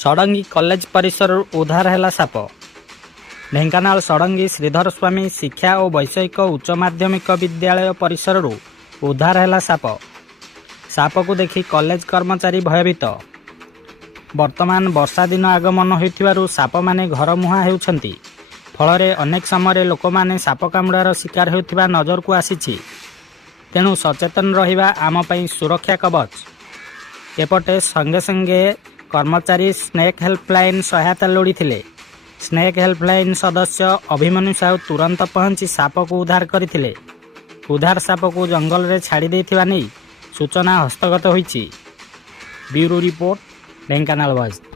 Sarangi college ପରିସରରୁ ଉଦ୍ଧାର ହେଲା ସାପ। ଢେଙ୍କାନାଳ ଷଡ଼ଙ୍ଗୀ ଶ୍ରୀଧର ସ୍ୱାମୀ ଶିକ୍ଷା ଓ ବୈଷୟିକ ଉଚ୍ଚ ମାଧ୍ୟମିକ ବିଦ୍ୟାଳୟ ପରିସରରୁ ଉଦ୍ଧାର ହେଲା ସାପ। ସାପକୁ ଦେଖି କଲେଜ କର୍ମଚାରୀ ଭୟଭୀତ। ବର୍ତ୍ତମାନ ବର୍ଷା ଦିନ ଆଗମନ ହେଉଥିବାରୁ ସାପମାନେ ଘର ମୁହାଁ ହେଉଛନ୍ତି। ଫଳରେ ଅନେକ ସମୟରେ ଲୋକମାନେ ସାପ କାମୁଡ଼ାର ଶିକାର ହେଉଥିବା ନଜରକୁ ଆସିଛି। ତେଣୁ ସଚେତନ ରହିବା ଆମ ପାଇଁ ସୁରକ୍ଷା କବଚ। ଏପଟେ ସଙ୍ଗେ ସଙ୍ଗେ କର୍ମଚାରୀ ସ୍ନେକ୍ ହେଲ୍ପଲାଇନ୍ ସହାୟତା ଲୋଡ଼ିଥିଲେ। ସ୍ନେକ୍ ହେଲ୍ପଲାଇନ୍ ସଦସ୍ୟ ଅଭିମନ୍ୟୁ ସାହୁ ତୁରନ୍ତ ପହଞ୍ଚି ସାପକୁ ଉଦ୍ଧାର କରିଥିଲେ। ଉଦ୍ଧାର ସାପକୁ ଜଙ୍ଗଲରେ ଛାଡ଼ି ଦେଇଥିବା ନେଇ ସୂଚନା ହସ୍ତଗତ ହୋଇଛି। Bureau report, Dhenkanal voice.